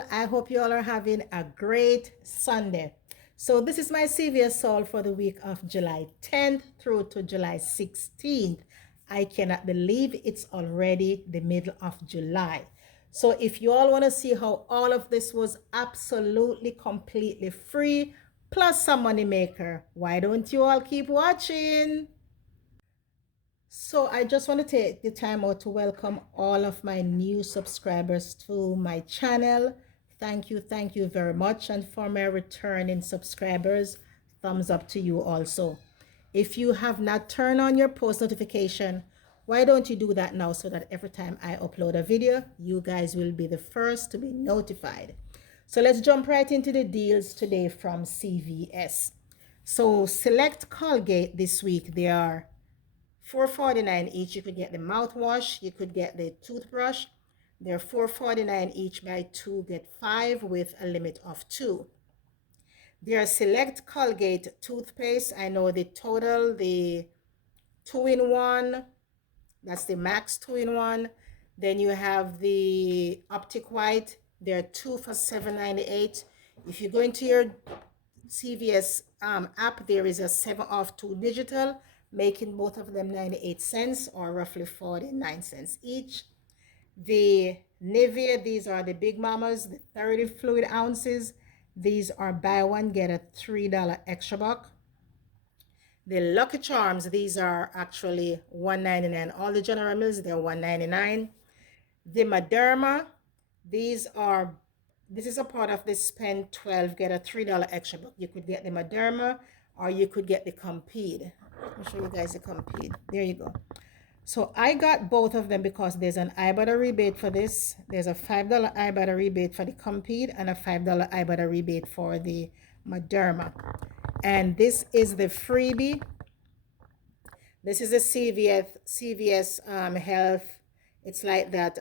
all. I hope you all are having a great Sunday. So this is my CVS Haul for the week of July 10th through to July 16th. I cannot believe it's already the middle of July. So if you all want to see how all of this was absolutely completely free plus some money maker, why don't you all keep watching? So I just want to take the time out to welcome all of my new subscribers to my channel. Thank you very much. And for my returning subscribers, thumbs up to you also. If you have not turned on your post notification, why don't you do that now so that every time I upload a video, you guys will be the first to be notified. So let's jump right into the deals today from CVS. So select Colgate this week. They are $4.49 each. You could get the mouthwash, you could get the toothbrush. They're $4.49 each. Buy two, get five with a limit of two. There are select Colgate toothpaste. I know the Total, the 2-in-1, that's the Max 2-in-1. Then you have the Optic White. There are two for $7.98. If you go into your CVS app, there is a 7 off 2 digital, making both of them 98 cents or roughly 49 cents each. The Nivea, these are the big mamas, the 30 fluid ounces. These are buy one, get a $3 extra buck. The Lucky Charms, these are actually $1.99. All the General Mills, they're $1.99. The Mederma, this is a part of the spend 12, get a $3 extra buck. You could get the Mederma or you could get the Compeed. Let me show you guys the Compeed. There you go. So I got both of them because there's an iButter rebate for this. There's a $5 iButter rebate for the Compeed and a $5 iButter rebate for the Mederma. And this is the freebie. This is a CVS Health. It's like that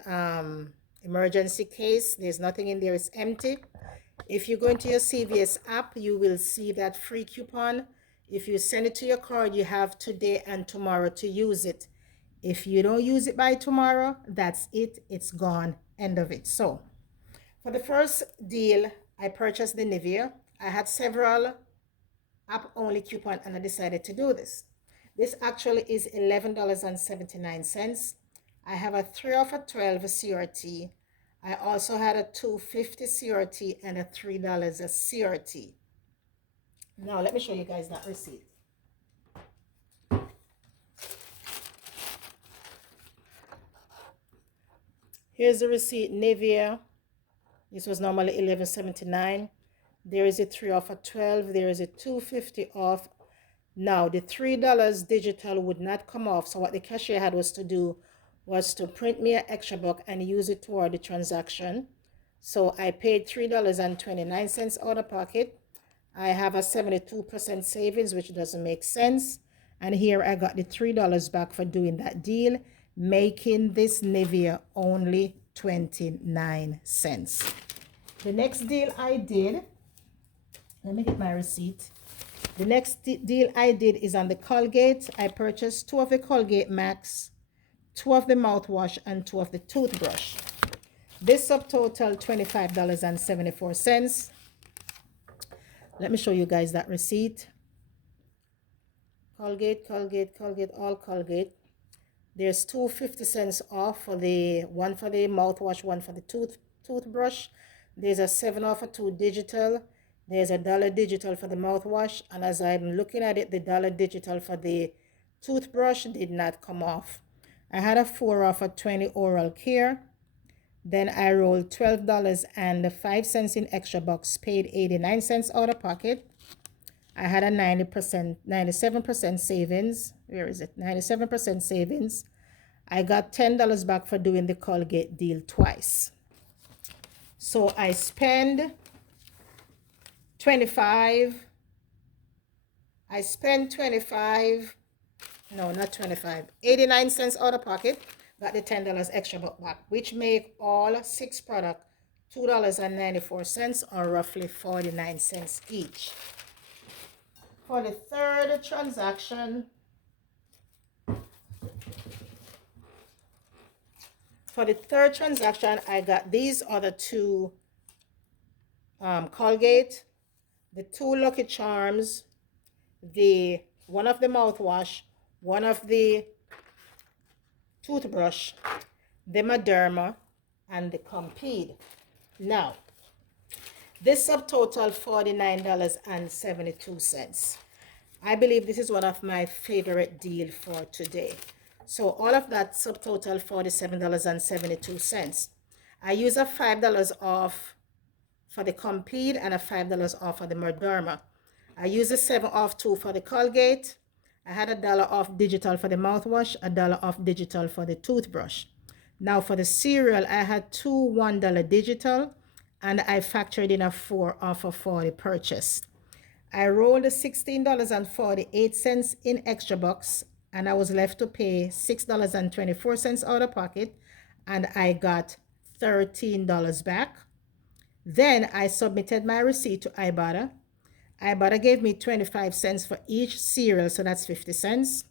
emergency case. There's nothing in there. It's empty. If you go into your CVS app, you will see that free coupon. If you send it to your card, you have today and tomorrow to use it. If you don't use it by tomorrow, that's it. It's gone. End of it. So for the first deal, I purchased the Nivea. I had several app-only coupon and I decided to do this. This actually is $11.79. I have a 3 off of 12 CRT. I also had a $2.50 CRT and a $3 a CRT. Now let me show you guys that receipt. Here's the receipt. Nivea. This was normally $11.79. There is a 3 off of 12. There is a $2.50 off. Now the $3 digital would not come off. So what the cashier had was to print me an extra buck and use it toward the transaction. So I paid $3.29 out of pocket. I have a 72% savings, which doesn't make sense. And here I got the $3 back for doing that deal, making this Nivea only 29 cents. The next deal I did, let me get my receipt. The next deal I did is on the Colgate. I purchased 2 of the Colgate Max, 2 of the mouthwash, and 2 of the toothbrush. This subtotal $25.74. Let me show you guys that receipt. Colgate, all Colgate. There's 2.50 cents off for the one for the mouthwash, one for the toothbrush. There's a 7 off of 2 digital. There's a $1 digital for the mouthwash. And as I'm looking at it, the $1 digital for the toothbrush did not come off. I had a 4 off of 20 oral care. Then I rolled $12.05 in extra bucks, paid 89 cents out of pocket. I had a 97% savings. Where is it? 97% savings. I got $10 back for doing the Colgate deal twice. So I spend 25. I spent 25. No, not 25. 89 cents out of pocket. Got the $10 extra buck back, which make all 6 products $2.94 or roughly 49 cents each. For the third transaction, I got these other 2 Colgate, the 2 Lucky Charms, the one of the mouthwash, one of the toothbrush, the Mederma, and the Compeed. Now, this subtotal $49.72. I believe this is one of my favorite deal for today. So all of that subtotal $47.72. I use a $5 off for the Compeed and a $5 off for the Mederma. I use a 7 off too for the Colgate. I had $1 off digital for the mouthwash, $1 off digital for the toothbrush. Now for the cereal, I had 2 $1 digital, and I factored in a 4 off of 40 purchase. I rolled $16.48 in extra bucks, and I was left to pay $6.24 out of pocket, and I got $13 back. Then I submitted my receipt to Ibotta. Ibotta gave me 25 cents for each cereal, so that's 50 cents.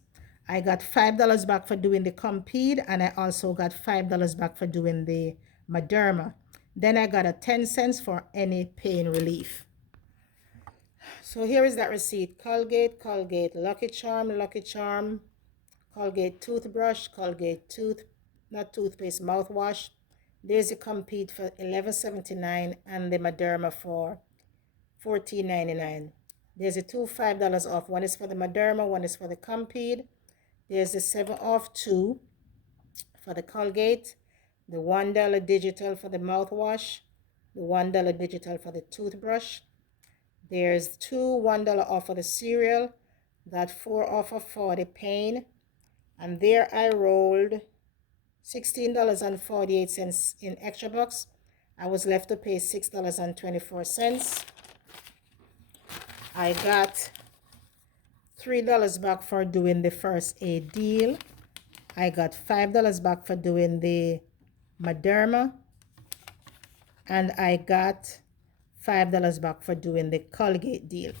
I got $5 back for doing the Compeed, and I also got $5 back for doing the Mederma. Then I got a 10 cents for any pain relief. So here is that receipt. Colgate, Colgate, Lucky Charm, Lucky Charm, Colgate toothbrush, Colgate not toothpaste, mouthwash. There's the Compeed for $11.79 and the Mederma for $14.99. There's a two $5 off. One is for the Mederma, one is for the Compeed. There's the 7 off 2 for the Colgate, the $1 digital for the mouthwash, the $1 digital for the toothbrush. There's 2 $1 off for the cereal, got 4 off of 40 pain, and there I rolled $16.48 in extra bucks. I was left to pay $6.24. I got $3 back for doing the first aid deal. I got $5 back for doing the Mederma, and I got $5 back for doing the Colgate deal.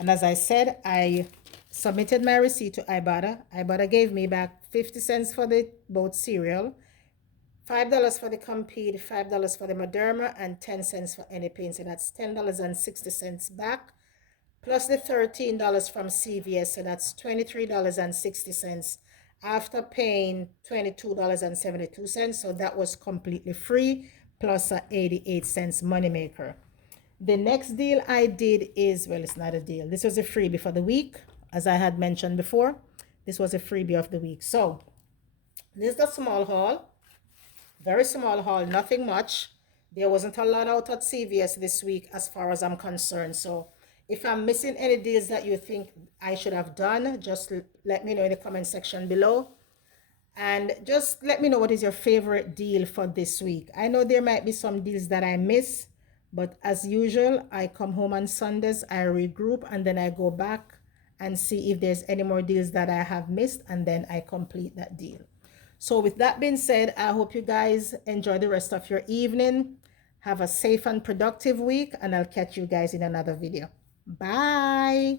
And as I said, I submitted my receipt to Ibotta. Ibotta gave me back 50 cents for the both cereal, $5 for the Compeed, $5 for the Mederma, and 10 cents for any pain. So that's $10.60 back, plus the $13 from CVS. So that's $23.60 after paying $22.72. So that was completely free, plus a 88 cents moneymaker. The next deal I did is, well, it's not a deal. This was a freebie for the week. As I had mentioned before, this was a freebie of the week. So this is the small haul, very small haul, nothing much. There wasn't a lot out at CVS this week as far as I'm concerned. So if I'm missing any deals that you think I should have done, just let me know in the comment section below. And just let me know what is your favorite deal for this week. I know there might be some deals that I miss, but as usual, I come home on Sundays, I regroup, and then I go back and see if there's any more deals that I have missed, and then I complete that deal. So with that being said, I hope you guys enjoy the rest of your evening. Have a safe and productive week, and I'll catch you guys in another video. Bye.